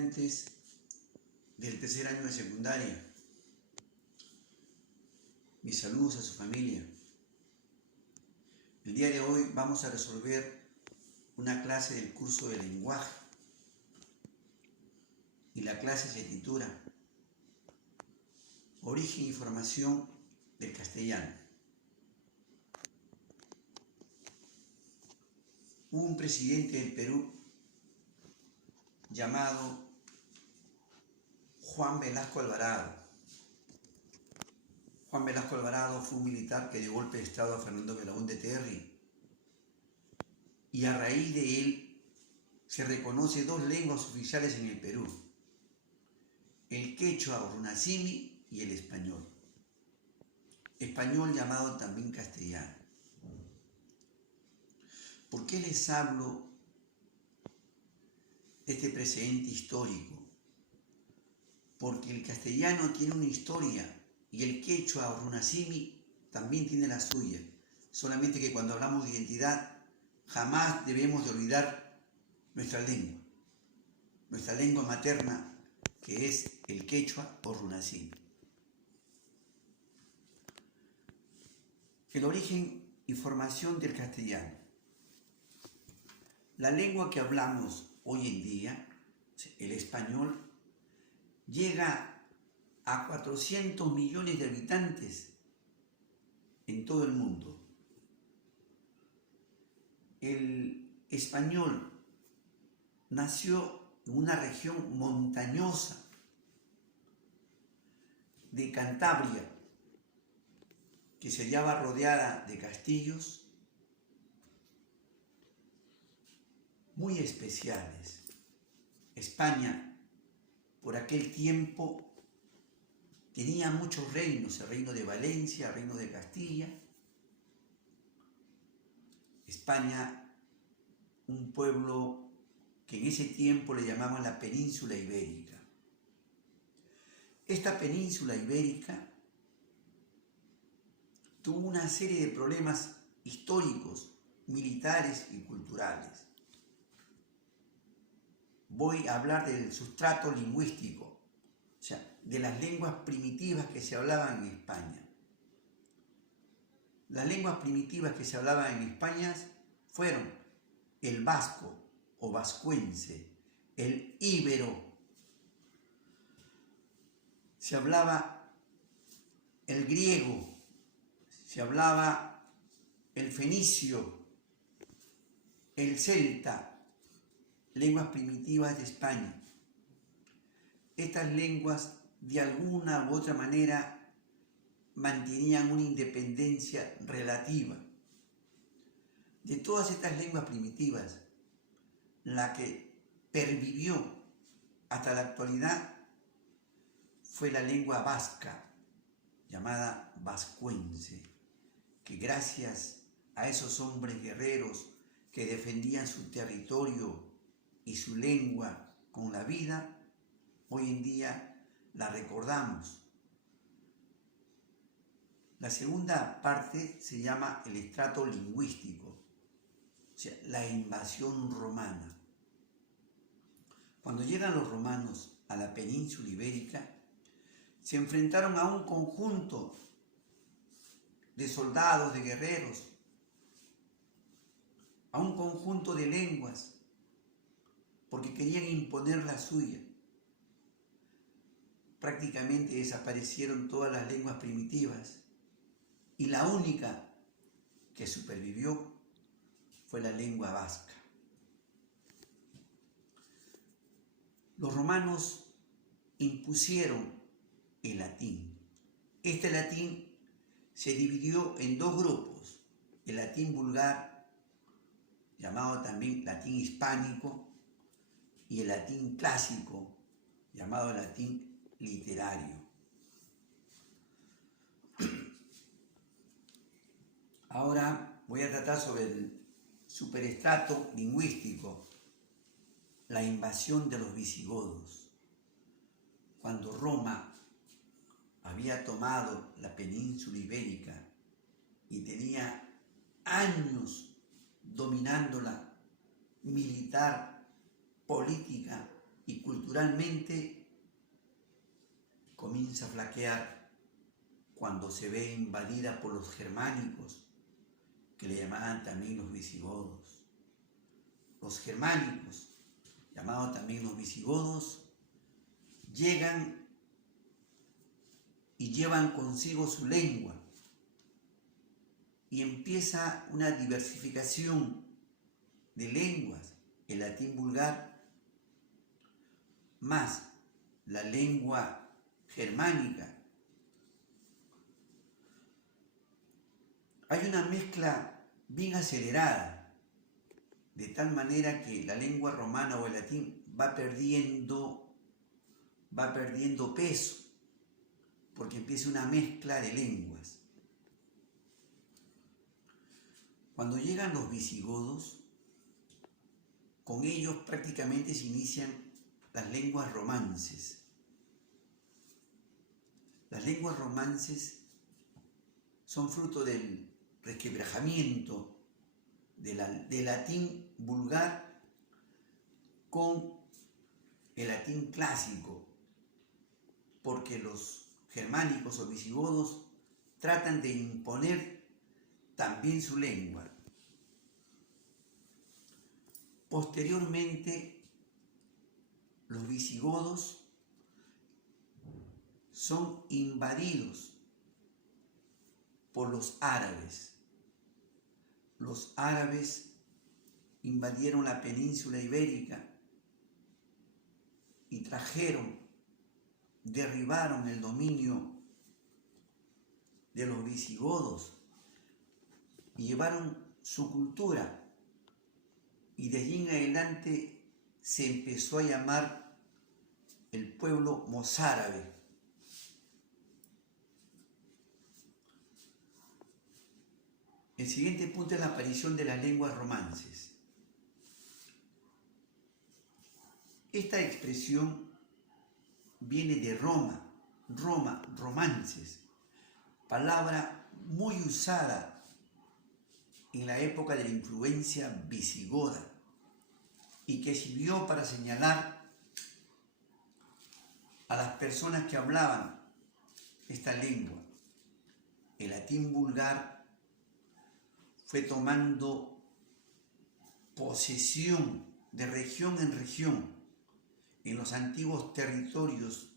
estudiantes del tercer año de secundaria. Mis saludos a su familia. El día de hoy vamos a resolver una clase del curso de lenguaje y la clase se titula Origen y formación del castellano. Hubo un presidente del Perú llamado Juan Velasco Alvarado. Juan Velasco Alvarado fue un militar que dio golpe de estado a Fernando Belaúnde Terry, y a raíz de él se reconoce dos lenguas oficiales en el Perú: el quechua o runasimi y el español. Español llamado también castellano. ¿Por qué les hablo de este precedente histórico? Porque el castellano tiene una historia y el quechua o runasimi también tiene la suya. Solamente que cuando hablamos de identidad jamás debemos de olvidar nuestra lengua materna, que es el quechua o runasimi. El origen y formación del castellano. La lengua que hablamos hoy en día, el español, llega a 400 millones de habitantes en todo el mundo. El español nació en una región montañosa de Cantabria, que se hallaba rodeada de castillos muy especiales. España, por aquel tiempo, tenía muchos reinos: el reino de Valencia, el reino de Castilla. España, un pueblo que en ese tiempo le llamaban la península ibérica. Esta península ibérica tuvo una serie de problemas históricos, militares y culturales. Voy a hablar del sustrato lingüístico, o sea, de las lenguas primitivas que se hablaban en España. Las lenguas primitivas que se hablaban en España fueron el vasco o vascuence, el íbero, se hablaba el griego, se hablaba el fenicio, el celta, lenguas primitivas de España. Estas lenguas, de alguna u otra manera, mantenían una independencia relativa. De todas estas lenguas primitivas, la que pervivió hasta la actualidad fue la lengua vasca, llamada vascuence, que gracias a esos hombres guerreros que defendían su territorio y su lengua con la vida, hoy en día la recordamos. La segunda parte se llama el estrato lingüístico, o sea, la invasión romana. Cuando llegan los romanos a la península ibérica, se enfrentaron a un conjunto de soldados, de guerreros, a un conjunto de lenguas, porque querían imponer la suya. Prácticamente desaparecieron todas las lenguas primitivas y la única que supervivió fue la lengua vasca. Los romanos impusieron el latín. Este latín se dividió en dos grupos: el latín vulgar, llamado también latín hispánico, y el latín clásico, llamado latín literario. Ahora voy a tratar sobre el superestrato lingüístico, la invasión de los visigodos. Cuando Roma había tomado la península ibérica y tenía años dominándola militar, política y culturalmente comienza a flaquear cuando se ve invadida por los germánicos, que le llamaban también los visigodos. Los germánicos, llamados también los visigodos, llegan y llevan consigo su lengua y empieza una diversificación de lenguas, el latín vulgar más la lengua germánica. Hay una mezcla bien acelerada, de tal manera que la lengua romana o el latín va perdiendo peso, porque empieza una mezcla de lenguas. Cuando llegan los visigodos, con ellos prácticamente se inician las lenguas romances. Las lenguas romances son fruto del resquebrajamiento del latín vulgar con el latín clásico, porque los germánicos o visigodos tratan de imponer también su lengua. Posteriormente, los visigodos son invadidos por los árabes. Los árabes invadieron la península ibérica y derribaron el dominio de los visigodos y llevaron su cultura, y de allí en adelante se empezó a llamar el pueblo mozárabe. El siguiente punto es la aparición de las lenguas romances. Esta expresión viene de Roma, romances, palabra muy usada en la época de la influencia visigoda y que sirvió para señalar a las personas que hablaban esta lengua. El latín vulgar fue tomando posesión de región en región en los antiguos territorios.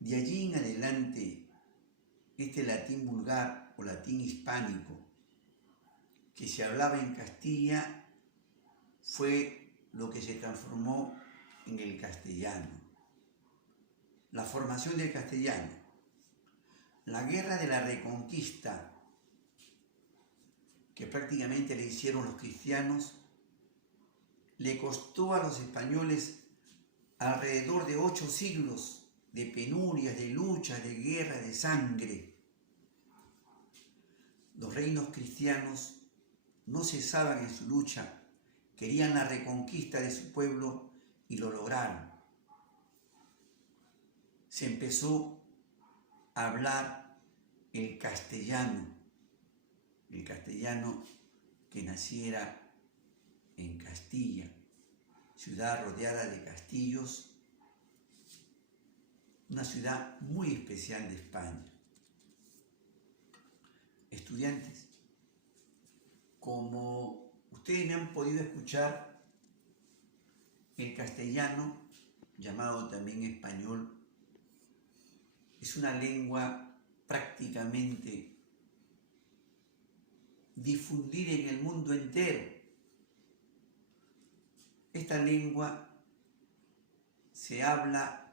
De allí en adelante, este latín vulgar o latín hispánico que se hablaba en Castilla fue lo que se transformó en el castellano. La formación del castellano, la guerra de la Reconquista, que prácticamente le hicieron los cristianos, le costó a los españoles alrededor de 8 siglos de penurias, de luchas, de guerra, de sangre. Los reinos cristianos no cesaban en su lucha, querían la reconquista de su pueblo y lo lograron. Se empezó a hablar el castellano que naciera en Castilla, ciudad rodeada de castillos, una ciudad muy especial de España. Estudiantes, como ustedes me han podido escuchar, el castellano, llamado también español, es una lengua prácticamente difundida en el mundo entero. Esta lengua se habla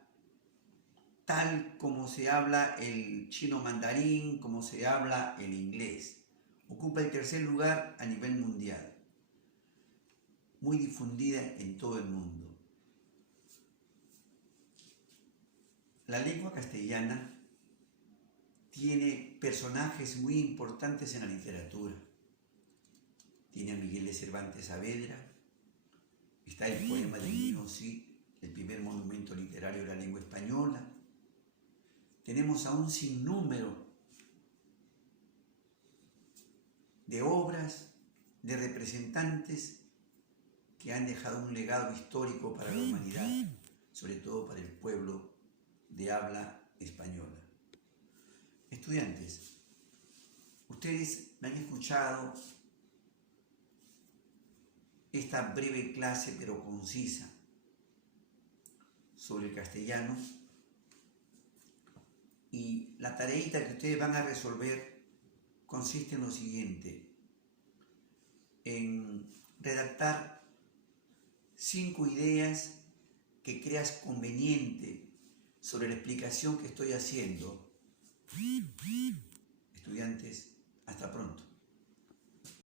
tal como se habla el chino mandarín, como se habla el inglés. Ocupa el 3er lugar a nivel mundial, muy difundida en todo el mundo. La lengua castellana tiene personajes muy importantes en la literatura. Tiene a Miguel de Cervantes Saavedra, está el poema de Guido Cid, el primer monumento literario de la lengua española. Tenemos a un sinnúmero de obras, de representantes que han dejado un legado histórico para la humanidad, sobre todo para el pueblo de habla española. Estudiantes, ustedes me han escuchado esta breve clase pero concisa sobre el castellano, y la tareita que ustedes van a resolver consiste en lo siguiente: en redactar 5 ideas que creas conveniente sobre la explicación que estoy haciendo. Estudiantes, hasta pronto.